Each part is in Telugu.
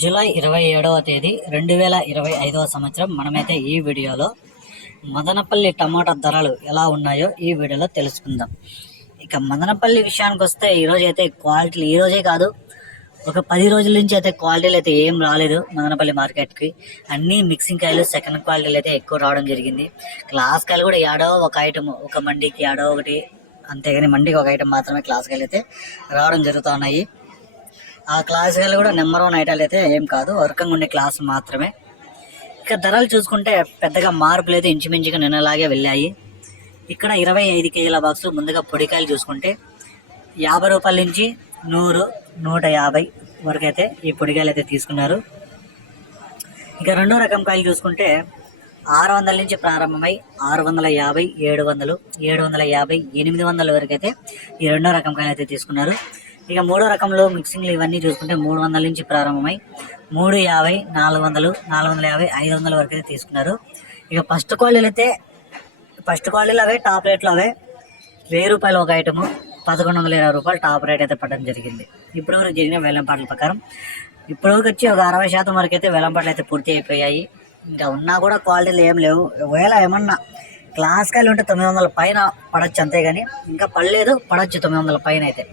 జూలై ఇరవై ఏడవ తేదీ రెండు వేల ఇరవై ఐదవ సంవత్సరం మనమైతే ఈ వీడియోలో మదనపల్లి టమాటా ధరలు ఎలా ఉన్నాయో ఈ వీడియోలో తెలుసుకుందాం. ఇక మదనపల్లి విషయానికి వస్తే ఈరోజు అయితే క్వాలిటీలు ఈరోజే కాదు ఒక పది రోజుల నుంచి అయితే క్వాలిటీలు అయితే ఏం రాలేదు మదనపల్లి మార్కెట్కి. అన్నీ మిక్సింగ్ కాయలు సెకండ్ క్వాలిటీలు అయితే ఎక్కువ రావడం జరిగింది. క్లాస్ కాయలు కూడా ఏడో ఒక ఐటమ్ ఒక మండికి ఏడో ఒకటి అంతేగాని మండికి ఒక ఐటమ్ మాత్రమే క్లాస్ కాయలు అయితే రావడం జరుగుతూ ఉన్నాయి. ఆ క్లాస్ కూడా నెంబర్ వన్ ఐటాలు అయితే ఏం కాదు. వర్కంగా ఉండే క్లాస్ మాత్రమే. ఇక ధరలు చూసుకుంటే పెద్దగా మార్పులు అయితే ఇంచుమించుగా నిన్నలాగే వెళ్ళాయి. ఇక్కడ ఇరవై ఐదు కేజీల బాక్స్ ముందుగా పొడికాయలు చూసుకుంటే యాభై రూపాయల నుంచి నూరు నూట యాభై వరకు అయితే ఈ పొడికాయలు అయితే తీసుకున్నారు. ఇక రెండో రకం కాయలు చూసుకుంటే ఆరు వందల నుంచి ప్రారంభమై ఆరు వందల యాభై ఏడు వందలు ఏడు వందల యాభై ఎనిమిది వందల వరకు అయితే ఈ రెండో రకం కాయలు అయితే తీసుకున్నారు. ఇక మూడో రకంలో మిక్సింగ్లు ఇవన్నీ చూసుకుంటే మూడు వందల నుంచి ప్రారంభమై మూడు యాభై నాలుగు వందలు నాలుగు వందల యాభై ఐదు వందల వరకు అయితే తీసుకున్నారు. ఇక ఫస్ట్ క్వాలిటీలు అయితే ఫస్ట్ క్వాలిటీలు అవే టాప్ రేట్లు అవే. వెయ్యి రూపాయలు ఒక ఐటము పదకొండు వందల ఇరవై రూపాయలు టాప్ రేట్ అయితే పడడం జరిగింది. ఇప్పుడు వరకు జరిగిన వేలంపాట్ల ప్రకారం. ఇప్పుడు వరకు వచ్చి ఒక అరవై శాతం వరకు అయితే వేలంపాట్లు అయితే పూర్తి అయిపోయాయి. ఇంకా ఉన్నా కూడా క్వాలిటీలు ఏం లేవు. ఒకవేళ ఏమన్నా క్లాస్ కాయలు ఉంటే తొమ్మిది వందల పైన పడచ్చు అంతేగాని ఇంకా పడలేదు పడవచ్చు తొమ్మిది వందల పైన అయితే.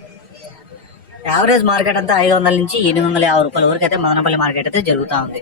యావరేజ్ మార్కెట్ అంతా ఐదు వందల నుంచి ఎనిమిది వందల యాభై రూపాయల వరకు అయితే మదనపల్లి మార్కెట్ అయితే జరుగుతూ ఉంది.